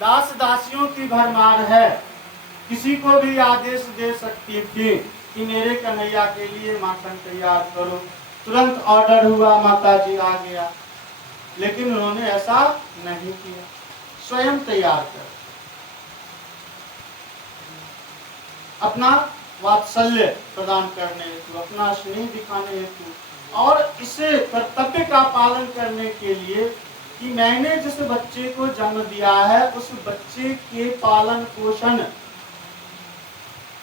दास दासियों की भरमार है, किसी को भी आदेश दे सकती थी कि मेरे कन्हैया के लिए माखन तैयार करो, तुरंत ऑर्डर हुआ, माता जी आ गया। लेकिन उन्होंने ऐसा नहीं किया, स्वयं तैयार कर अपना वात्सल्य प्रदान करने हेतु, अपना स्नेह दिखाने हेतु, और इसे कर्तव्य का पालन करने के लिए कि मैंने जिस बच्चे को जन्म दिया है उस बच्चे के पालन पोषण,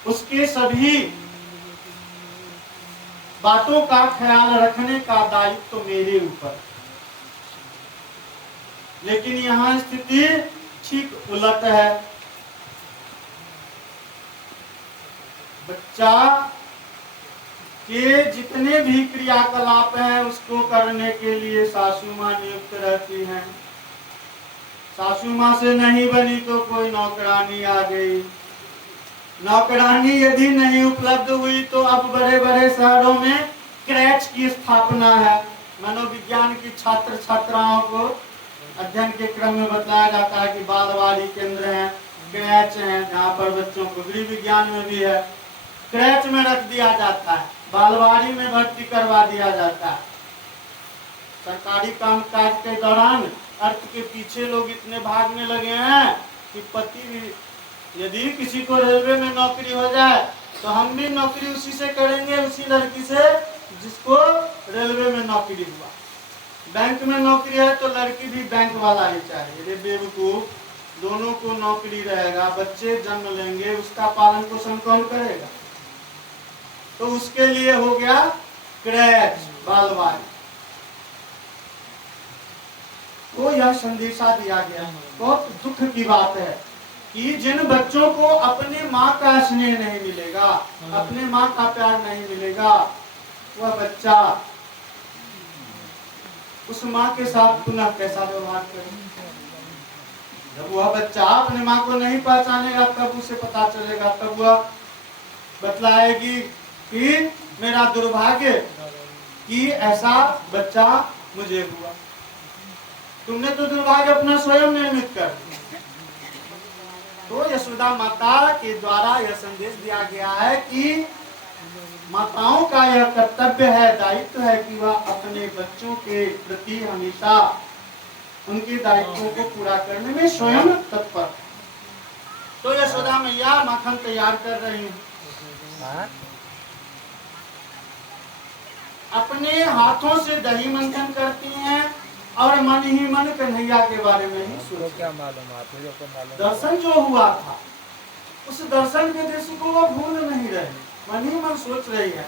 उसके सभी बातों का ख्याल रखने का दायित्व तो मेरे ऊपर। लेकिन यहाँ स्थिति ठीक उलट है। बच्चा के जितने भी क्रियाकलाप हैं उसको करने के लिए सासू माँ नियुक्त रहती हैं। सासू माँ से नहीं बनी तो कोई नौकरानी आ गई। नौकरानी यदि नहीं उपलब्ध हुई तो अब बड़े बड़े शहरों में क्रैच की स्थापना है। मनोविज्ञान की छात्र छात्राओं को अध्ययन के क्रम में बताया जाता है कि बालवाड़ी केंद्र हैं, क्रैच हैं, जहाँ पर बच्चों को गृह विज्ञान में भी है, क्रैच में रख दिया जाता है, बालवाड़ी में भर्ती करवा दिया जाता है। सरकारी कामकाज के दौरान अर्थ के पीछे लोग इतने भागने लगे हैं कि पति भी, यदि किसी को रेलवे में नौकरी हो जाए तो हम भी नौकरी उसी से करेंगे, उसी लड़की से जिसको रेलवे में नौकरी हुआ। बैंक में नौकरी है तो लड़की भी बैंक वाला ही चाहिए। रे बेवकूफ, दोनों को नौकरी रहेगा, बच्चे जन्म लेंगे, उसका पालन पोषण कौन करेगा? तो उसके लिए हो गया क्रैच, बालवाड़ी। तो यह संदेशा दिया गया। बहुत दुख की बात है कि जिन बच्चों को अपने माँ का स्नेह नहीं मिलेगा, अपने माँ का प्यार नहीं मिलेगा, वह बच्चा उस माँ के साथ पुनः कैसा व्यवहार करेगा? जब वह बच्चा अपने माँ को नहीं पहचानेगा तब उसे पता चलेगा, तब वह बतलाएगी कि मेरा दुर्भाग्य कि ऐसा बच्चा मुझे हुआ। तुमने तो दुर्भाग्य अपना स्वयं निर्मित कर दिया। तो यशोदा माता के द्वारा यह संदेश दिया गया है कि माताओं का यह कर्तव्य है, दायित्व है कि वह अपने बच्चों के प्रति हमेशा उनके दायित्वों को पूरा करने में स्वयं तत्पर। तो यशोदा मैया माखन तैयार कर रही हैं, अपने हाथों से दही मंथन करती हैं और मन ही मन कन्हैया के बारे में ही सोच। क्या मालूम दर्शन जो हुआ था उस दर्शन के दृश्य को वो भूल नहीं रहे, मन ही मन सोच रही है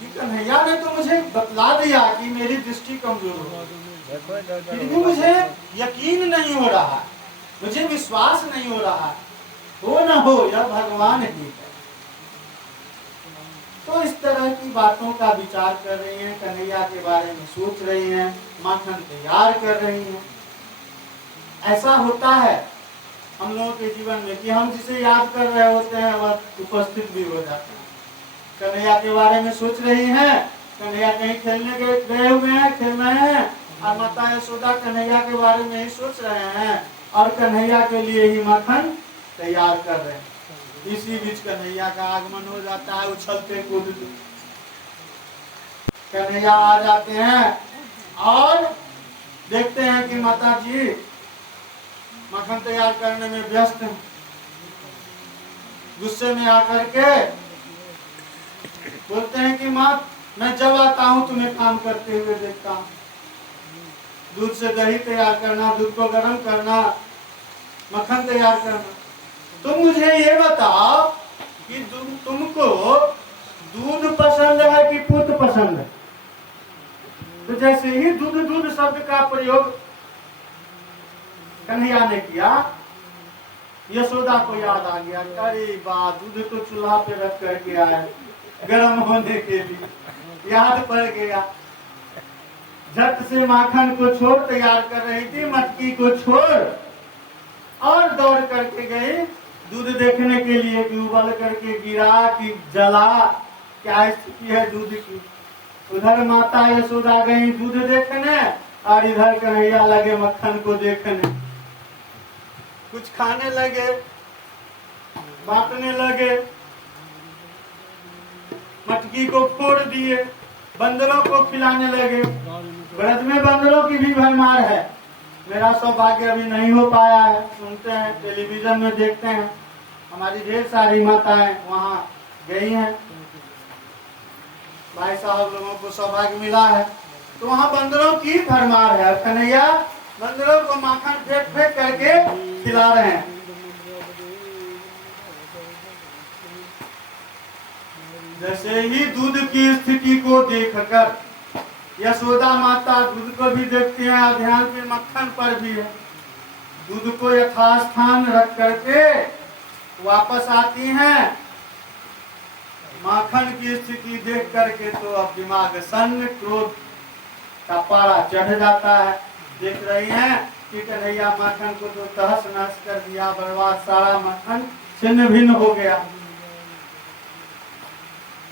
कि कन्हैया ने तो मुझे बतला दिया कि मेरी दृष्टि कमजोर हो, फिर भी मुझे यकीन नहीं हो रहा, मुझे विश्वास नहीं हो रहा, हो न हो यह भगवान ही है। तो इस तरह की बातों का विचार कर रही हैं, कन्हैया के बारे में सोच रही हैं, माखन तैयार कर रही हैं। ऐसा होता है हम लोगों के जीवन में कि हम जिसे याद कर रहे होते हैं वह उपस्थित भी हो जाते हैं। कन्हैया के बारे में सोच रही हैं, कन्हैया कहीं खेलने गए हुए हैं, खेल रहे हैं, और माता यशोदा कन्हैया के बारे में ही सोच रहे हैं और कन्हैया के लिए ही माखन तैयार कर रहे हैं। इसी बीच कन्हैया का आगमन हो जाता है, उछलते कूदते कन्हैया आ जाते हैं और देखते हैं कि माता जी माखन तैयार करने में व्यस्त हैं। गुस्से में आकर के बोलते हैं कि माँ, मैं जब आता हूँ तुम्हें काम करते हुए देखता हूँ। दूध से दही तैयार करना, दूध को गर्म करना, मक्खन तैयार करना। तुम मुझे ये बताओ कि तुमको दूध पसंद है कि पुत्र पसंद है? तो जैसे ही दूध दूध शब्द का प्रयोग कन्हैया ने किया, यशोदा को याद आ गया, अरे बा, दूध तो चूल्हा पे रख करके आए गर्म होने के लिए, याद पड़ गया। झट से माखन को छोड़ तैयार कर रही थी, मटकी को छोड़ और दौड़ करके गई दूध देखने के लिए कि उबल करके गिरा कि जला, क्या स्थिति है दूध की। उधर माता यशोदा गई दूध देखने और इधर कन्हैया लगे मक्खन को देखने। कुछ खाने लगे, बांटने लगे, मटकी को फोड़ दिए, बंदरों को खिलाने लगे। ब्रज में बंदरों की भी भरमार है। मेरा सौभाग्य अभी नहीं हो पाया है, सुनते हैं टेलीविजन में देखते हैं, हमारी ढेर सारी माताएं वहाँ गई हैं, भाई साहब लोगों को सौभाग्य मिला है, तो वहाँ बंदरों की भरमार है। कन्हैया बंदरों को माखन फेंक फेंक करके खिला रहे हैं। जैसे ही दूध की स्थिति को देखकर यशोदा माता दूध को भी देखती हैं और ध्यान से मक्खन पर भी है, दूध को यथास्थान रख करके वापस आती हैं। माखन की स्थिति देख करके तो अब दिमाग सन्न, क्रोध का पारा चढ़ जाता है। देख रही हैं कि कन्हैया माखन को तो तहस नहस कर दिया, बर्बाद, सारा माखन छिन्न भिन्न हो गया।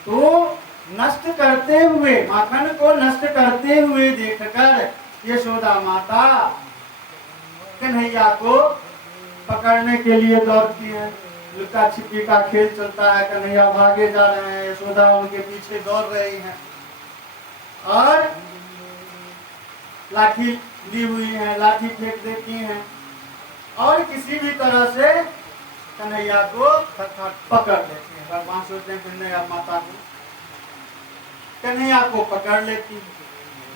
तो नष्ट करते हुए, माखन को नष्ट करते हुए देखकर यशोदा माता कन्हैया को पकड़ने के लिए दौड़ती है। लुका छिपी का खेल चलता है, कन्हैया भागे जा रहे हैं, यशोदा उनके पीछे दौड़ रही है और लाठी ली हुई है, लाठी फेंक देती हैं और किसी भी तरह से कन्हैया को पकड़ लेती है। भगवान सोचते हैं कन्हैया माता को, कन्हैया को पकड़ लेती,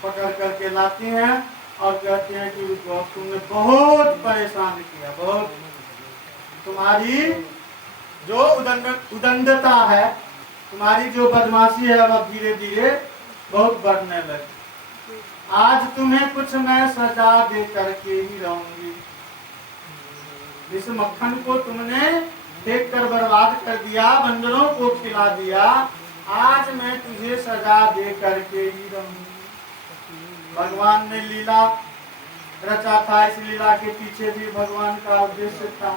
पकड़ करके लाती हैं और कहती हैं कि तुमने बहुत परेशान किया, बहुत तुम्हारी जो उदंडता है, तुम्हारी जो बदमाशी है वह धीरे धीरे बहुत बढ़ने लगी। आज तुम्हें कुछ मैं सजा दे करके ही रहूंगी। इस मक्खन को तुमने फेंक कर बर्बाद कर दिया, बंदरों को खिला दिया, आज मैं तुझे सजा दे करके ही रहूंगी। भगवान ने लीला रचा था, इस लीला के पीछे भी भगवान का उद्देश्य था।